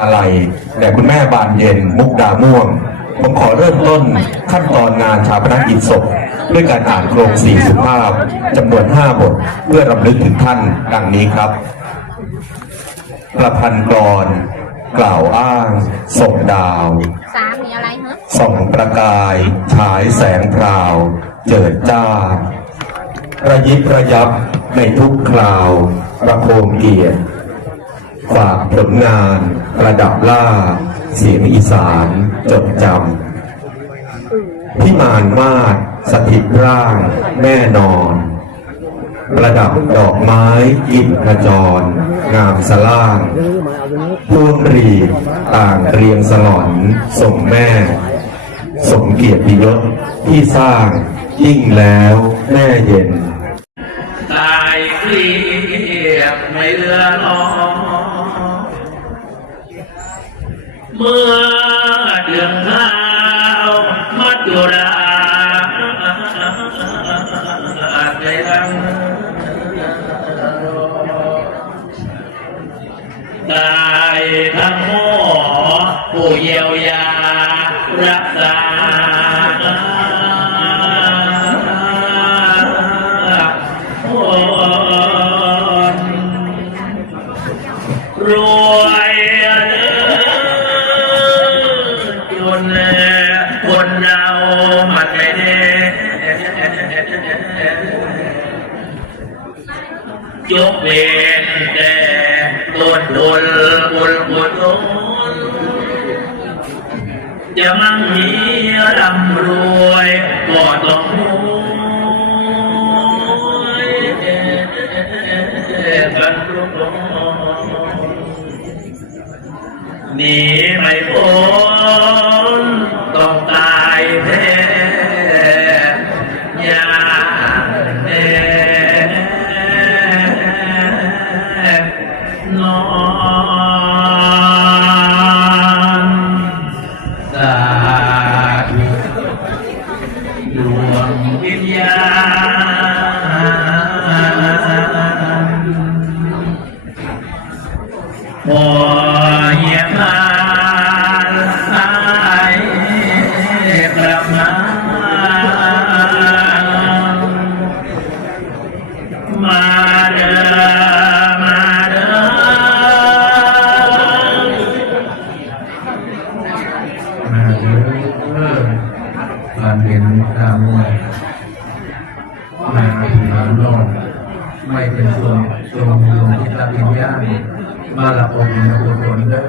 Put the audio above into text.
อะไรแด่คุณแม่บานเย็นมุกดาม่วง ผมขอเริ่มต้นขั้นตอนงานชาปนกิจศพ ด้วยการอ่านโครงสี่สุภาพจำนวน 5 บท เพื่อรำลึกถึงท่านดังนี้ครับ ประพันธ์กร กล่าวอ้างส่งดาว สามมีอะไรฮะส่องประกายฉายแสงพราว เจิดจ้า ระยิบระยับในทุกคราว ประโคมเกียรติ ฝากผลงานระดับล่า เสียงอีสานจดจำพิมานมาศสถิตร่างแน่นอน ประดับดอกไม้กิ่นขจร งามสล่างพวงรีดต่างเรียงสลอนส่งแม่ สมเกียรติยศที่สร้างยิ่งแล้วแม่เย็น ตายเรียดไม่เลือรอ เมื่อเดือนข้าวมัดจุราใจรังตายทั้งหมอผู้เยียวยารักษาคน ยกเวนแต่ต้นทุนบุญบุญทุนจะมั่งมีร่ำรวยก็ต้องรวยกันทุกคนหนีไม่พ้น ด เห็นตามมวยมาถึงน้อนไม่เป็นส่วนทรงลงที่ตวิญญาณมาละองค์ในะบุญผลเด้อ